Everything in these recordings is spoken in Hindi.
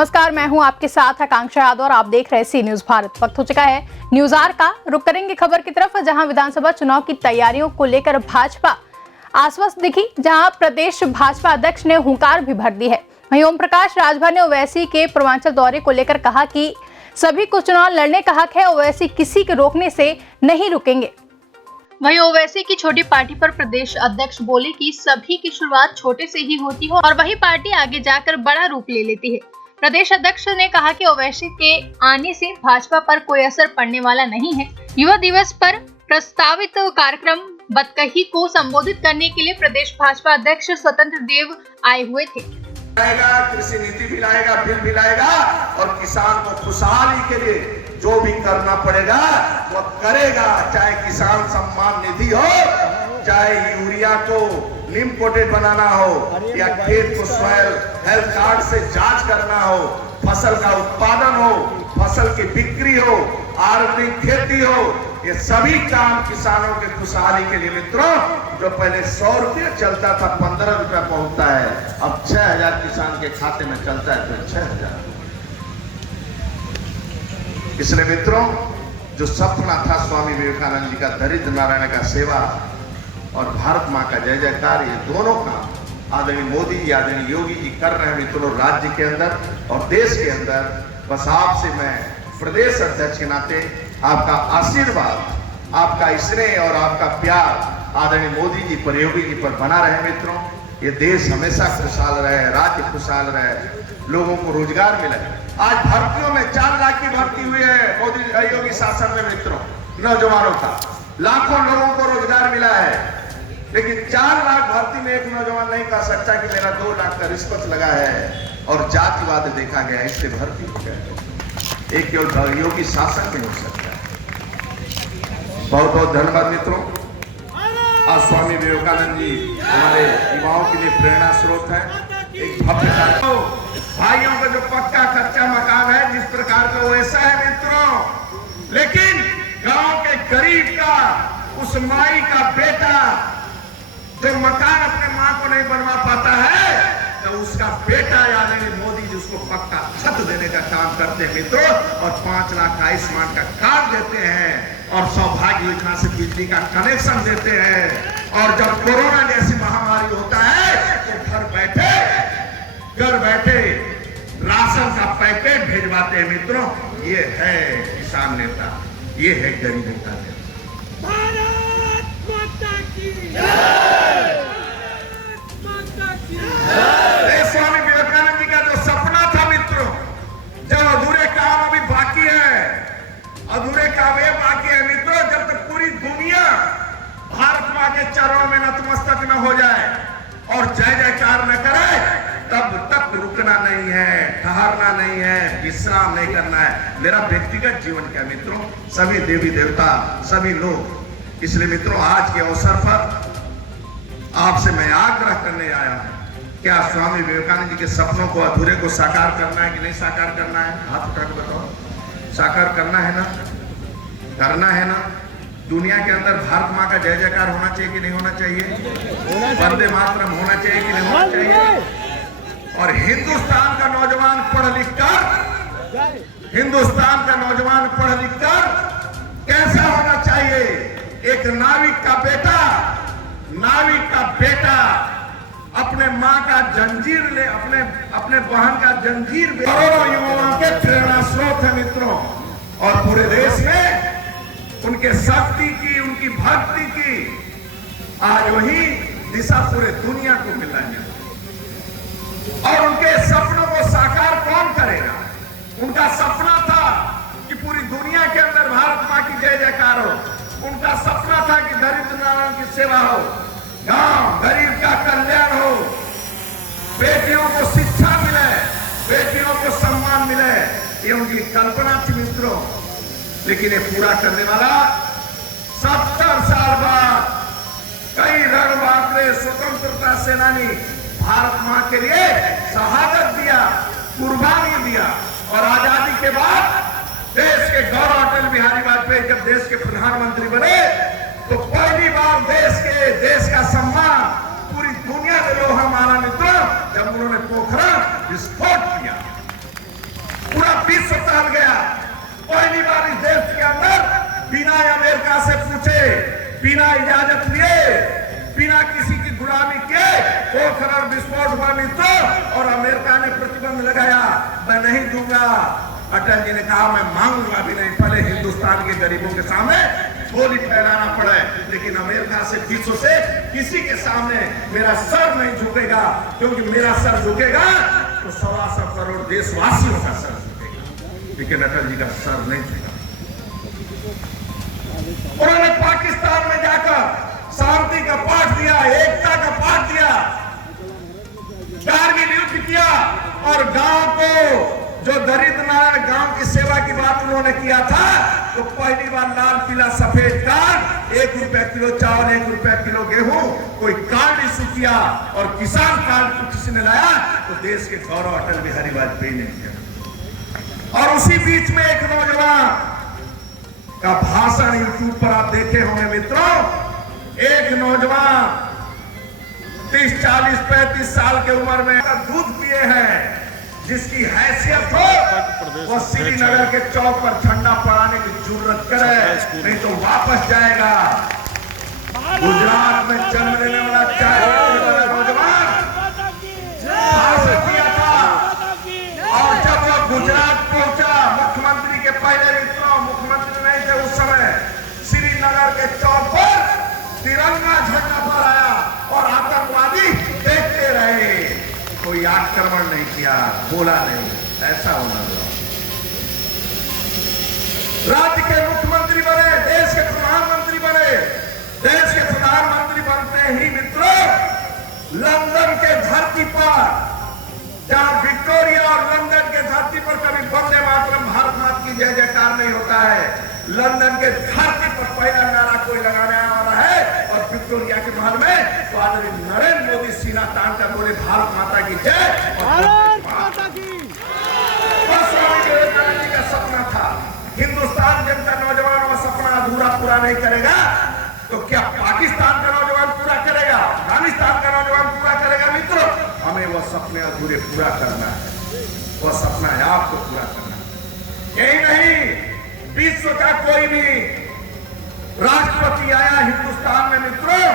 नमस्कार, मैं हूं आपके साथ आकांक्षा यादव और आप देख रहे सी न्यूज भारत। वक्त हो चुका है न्यूज आर का। रुक करेंगे खबर की तरफ, जहां विधानसभा चुनाव की तैयारियों को लेकर भाजपा आश्वस्त दिखी, जहां प्रदेश भाजपा अध्यक्ष ने हुंकार भी भर दी है। वहीं ओम प्रकाश राजभर ने ओवैसी के पूर्वांचल दौरे को लेकर कहा कि सभी को चुनाव लड़ने का हक है, ओवैसी किसी के रोकने से नहीं रुकेंगे। वहीं ओवैसी की छोटी पार्टी पर प्रदेश अध्यक्ष बोले कि सभी की शुरुआत छोटे से ही होती हो और वही पार्टी आगे जाकर बड़ा रूप ले लेती है। प्रदेश अध्यक्ष ने कहा कि ओवैसी के आने से भाजपा पर कोई असर पड़ने वाला नहीं है। युवा दिवस पर प्रस्तावित कार्यक्रम बतकही को संबोधित करने के लिए प्रदेश भाजपा अध्यक्ष स्वतंत्र देव आए हुए थे। कृषि नीति भी लाएगा, बिल भी लाएगा और किसान को खुशहाली के लिए जो भी करना पड़ेगा वो करेगा। चाहे किसान सम्मान निधि हो, चाहे यूरिया को नीम कोटेड बनाना हो, या खेत को सॉइल हेल्थ कार्ड से जांच करना हो, फसल का उत्पादन हो, फसल की बिक्री हो, ऑर्गेनिक खेती हो, ये सभी काम किसानों के खुशहाली के लिए मित्रों, जो पहले 100 रुपया चलता था 15 रुपया पहुंचता है, अब 6000 किसान के खाते में चलता है तो 6000। इसलिए मित्रों, जो सपना था स्वामी विवेकानंद जी का दरिद्र नारायण का सेवा और भारत माँ का जय जयकार, ये दोनों काम आदरणीय मोदी जी, आदरणीय योगी जी कर रहे हैं मित्रों राज्य के अंदर और देश के अंदर। बस आपसे मैं प्रदेश अध्यक्ष के नाते आपका आशीर्वाद, आपका स्नेह और आपका प्यार आदरणीय मोदी जी पर, योगी जी पर बना रहे मित्रों। ये देश हमेशा खुशहाल रहे, राज्य खुशहाल रहे, लोगों को रोजगार मिले। आज भर्तियों में 4 लाख की भर्ती हुई है मोदी योगी शासन में मित्रों, नौजवानों का लाखों लोगों को रोजगार मिला है। लेकिन 4 लाख भर्ती में एक नौजवान नहीं कह सकता कि मेरा 2 लाख का रिश्वत लगा है और जातिवाद देखा गया इससे भर्ती हो गया। एक केवल योगी शासन में हो सकता है। बहुत बहुत धन्यवाद मित्रों। आज स्वामी विवेकानंद जी हमारे युवाओं के लिए प्रेरणा स्रोत है। एक भव्य भाइयों का जो पक्का कच्चा मकान है जिस प्रकार का वो ऐसा है मित्रों, लेकिन गांव के गरीब का, उस माई का बेटा जो मकान अपने मां को नहीं बनवा पाता है, तो उसका बेटा यानी मोदी जी उसको पक्का छत देने का काम करते हैं मित्रों, और 5 लाख आयुष्मान का कार्ड देते हैं और सौभाग्य योजना से बिजली का कनेक्शन देते हैं। और जब कोरोना जैसी महामारी होता है तो घर बैठे राशन का पैकेट भेजवाते हैं मित्रों। ये है किसान नेता, ये है गरीब नेता। भारत माता की जय। स्वामी विवेकानंद जी का जो सपना था मित्रों, जब अधूरे काम अभी बाकी है, अधूरे काम ये बाकी है मित्रों, जब तक पूरी दुनिया भारत मां के चरणों में नतमस्तक न हो जाए और जय जयकार न करे, तब तक रुकना नहीं है, ठहरना नहीं है, विश्राम नहीं करना है। मेरा व्यक्तिगत जीवन क्या मित्रों, सभी देवी देवता, सभी लोग। इसलिए मित्रों, आज के अवसर पर आपसे मैं आग्रह करने आया हूं, क्या स्वामी विवेकानंद जी के सपनों को, अधूरे को साकार करना है कि नहीं साकार करना है? हाथ उठा के बताओ। साकार करना है ना? करना है ना? दुनिया के अंदर भारत माँ का जय जयकार होना चाहिए कि नहीं होना चाहिए? वंदे मातरम होना चाहिए कि नहीं होना चाहिए? और हिंदुस्तान का नौजवान पढ़ लिख कर, हिंदुस्तान का नौजवान पढ़ लिख कर कैसा होना चाहिए? एक नाविक का बेटा अपने माँ का जंजीर ले, अपने बहन का जंजीर, करोड़ों युवाओं के प्रेरणा स्रोत है मित्रों। और पूरे देश में उनके शक्ति की, उनकी भक्ति की आज वही दिशा पूरे दुनिया को मिल रही है। और उनके सपनों को साकार कौन करेगा? उनका सपना था कि पूरी दुनिया के अंदर भारत मां की जय जयकार हो। उनका सपना था कि दरिद्र नारायण की सेवा हो, गांव गरीब का कल्याण हो, बेटियों को शिक्षा मिले, बेटियों को सम्मान मिले। ये उनकी कल्पना थी मित्रों। लेकिन ये पूरा करने वाला 70 साल बाद कई रणबांकुरे स्वतंत्रता सेनानी भारत मां के लिए शहादत दिया, कुर्बानी दिया। और आजादी के बाद देश के गौरव अटल बिहारी वाजपेयी जब देश के प्रधानमंत्री बने तो पहली बार देश का सम्मान पूरी दुनिया में लोहा माना मित्रों, जब उन्होंने पोखरण विस्फोट किया। विश्व टहल गया। पहली बार इस देश के अंदर बिना अमेरिका से पूछे, बिना इजाजत लिए, बिना किसी की गुलामी के पोखरण विस्फोट हुआ मित्रों, और अमेरिका ने प्रतिबंध लगाया, मैं नहीं दूंगा। अटल जी ने कहा मैं मांगूंगा भी नहीं, भले हिंदुस्तान के गरीबों के सामने गोली फैलाना पड़े, लेकिन अमेरिका से, विश्व से किसी के सामने मेरा सर नहीं झुकेगा, क्योंकि मेरा सर झुकेगा तो 125 करोड़ देशवासियों का सर झुकेगा, लेकिन अटल जी का सर नहीं झुकेगा। उन्होंने पाकिस्तान में जाकर शांति का पाठ दिया, एकता का पाठ दिया, कारगिल युद्ध किया, और गांव को, जो दरिद्र नारायण गांव की सेवा की बात उन्होंने किया था, तो पहली बार लाल पीला सफेद कार्ड, 1 रुपया किलो चावल, 1 रुपया किलो गेहूं, कोई कार्ड इशू किया, और किसान कार्ड को किसी ने लाया तो देश के गौरव अटल बिहारी वाजपेयी ने किया। और उसी बीच में एक नौजवान का भाषण यूट्यूब पर आप देखे होंगे मित्रों, एक नौजवान 30, 40, 35 साल के उम्र में दूध पिए हैं, जिसकी हैसियत हो वो श्रीनगर के चौक पर झंडा फहराने की जरूरत करे, नहीं तो वापस जाएगा। गुजरात में जन्म लेने वाला चाय नौजवान भाषण दिया था, और जब वो गुजरात पहुंचा, मुख्यमंत्री के पहले मित्रों, मुख्यमंत्री नहीं थे उस समय, श्रीनगर के चौक पर तिरंगा झंडा फहराया, और आतंकवादी देखते रहे, कोई आक्रमण नहीं किया, बोला नहीं। ऐसा होना चाहिए। राज्य के मुख्यमंत्री बने, देश के प्रधानमंत्री बने, देश के प्रधानमंत्री बनते ही मित्रों, लंदन के धरती पर, जहां विक्टोरिया और लंदन के धरती पर कभी वंदे मातरम भारत माता की जय जयकार नहीं होता है, लंदन के धरती पर पहला नारा कोई लगाने वाला है, और विक्टोरिया के महल में तो आदरणीय नरेंद्र मोदी सीना तान कर बोले भारत माता की जय, भारत माता की। स्वामी विवेकानंद जी का सपना था, हिंदुस्तान जनता नौजवान वो सपना अधूरा पूरा नहीं करेगा तो क्या पाकिस्तान का नौजवान पूरा करेगा, अफगानिस्तान का नौजवान पूरा करेगा? मित्रों, हमें वो सपने अधूरे पूरा करना है, वो सपना है आपको पूरा करना है। यही नहीं, विश्व का कोई भी राष्ट्रपति आया हिंदुस्तान में मित्रों,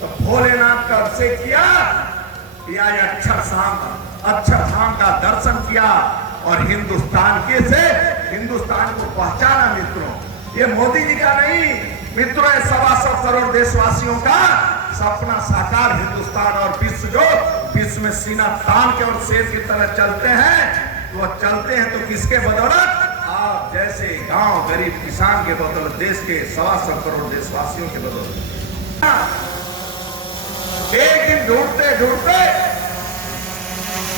तो भोलेनाथ का अभिषेक किया, या अक्षरधाम का दर्शन किया, और हिंदुस्तान के से हिंदुस्तान को पहचाना। मित्रों, ये मोदी जी का नहीं मित्रों, 125 करोड़ देशवासियों का सपना साकार हिंदुस्तान, और विश्व में सीना तान के और शेर की तरह चलते हैं। वो चलते हैं तो किसके बदौलत? आप जैसे गांव गरीब किसान के बदौलत, देश के 125 करोड़ देशवासियों के बदौलत। एक दिन ढूंढते ढूंढते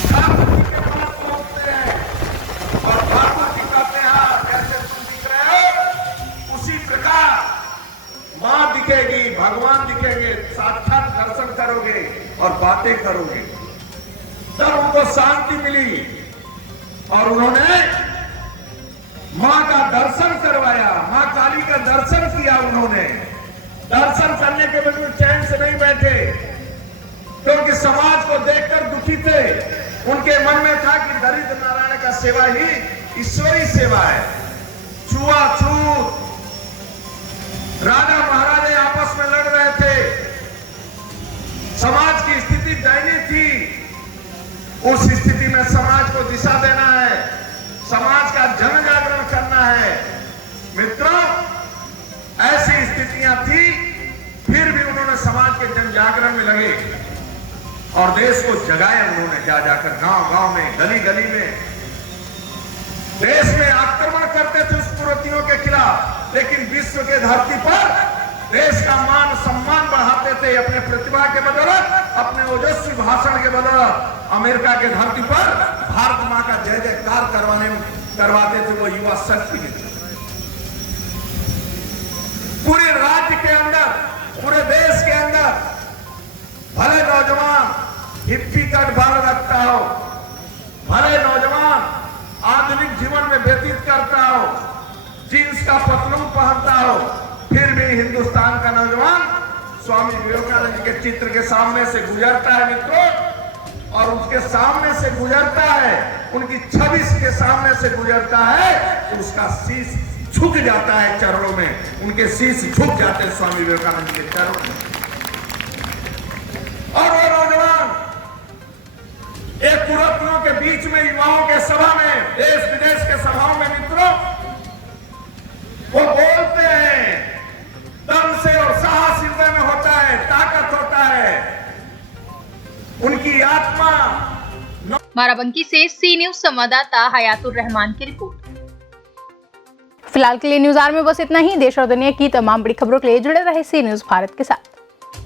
ठाकुर जी के पास पहुंचते हैं, और ठाकुर जी कहते हैं जैसे तुम दिख रहे हो उसी प्रकार मां दिखेगी, भगवान दिखेंगे, साक्षात दर्शन करोगे और बातें करोगे। तब उनको शांति मिली, और उन्होंने मां का दर्शन करवाया, मां काली का दर्शन किया। उन्होंने दर्शन करने के बाद चैन से नहीं बैठे, क्योंकि समाज को देखकर दुखी थे। उनके मन में था कि दरिद्र नारायण का सेवा ही ईश्वरी सेवा है। छुआछूत, राजा महाराजे आपस में लड़ रहे थे, समाज की स्थिति दयनीय थी। उस स्थिति में समाज को दिशा देना है, समाज का जन जागरण करना है। मित्रों, ऐसी स्थितियां थी, फिर भी उन्होंने समाज के जन जागरण में लगे और देश को जगाया। उन्होंने जाकर गांव गांव में, गली गली में देश में आक्रमण करते थे उस कुरीतियों के खिलाफ, लेकिन विश्व के धरती पर देश का मान सम्मान बढ़ाते थे अपने प्रतिभा के बदौलत, अपने ओजस्वी भाषण के बदौलत। अमेरिका के धरती पर भारत मां का जय जयकार करवाते थे वो युवा शक्ति के। पूरे राज्य के अंदर, पूरे देश के अंदर भले नौजवान हिप्पी कट बाल रखता हो, भले नौजवान आधुनिक जीवन में व्यतीत करता हो, जींस का पतलून पहनता हो, फिर भी हिंदुस्तान का नौजवान स्वामी विवेकानंद जी के चित्र के सामने से गुजरता है मित्रों, और उसके सामने से गुजरता है उनकी छवि के सामने से गुजरता है तो उसका शीश झुक जाता है चरणों में, उनके शीश झुक जाते हैं स्वामी विवेकानंद के चरणों में। और वो नौजवान एक कुरत्नों के बीच में, युवाओं के सभा में, देश विदेश के सभाओं में मित्रों, वो बोलते हैं, दम से और साहस हृदय में होता है, ताकत होता है, उनकी आत्मा। बाराबंकी से सी न्यूज संवाददाता हयातुर रहमान की रिपोर्ट। फिलहाल के लिए न्यूज आर में बस इतना ही। देश और दुनिया की तमाम बड़ी खबरों के लिए जुड़े रहे सी न्यूज भारत के साथ।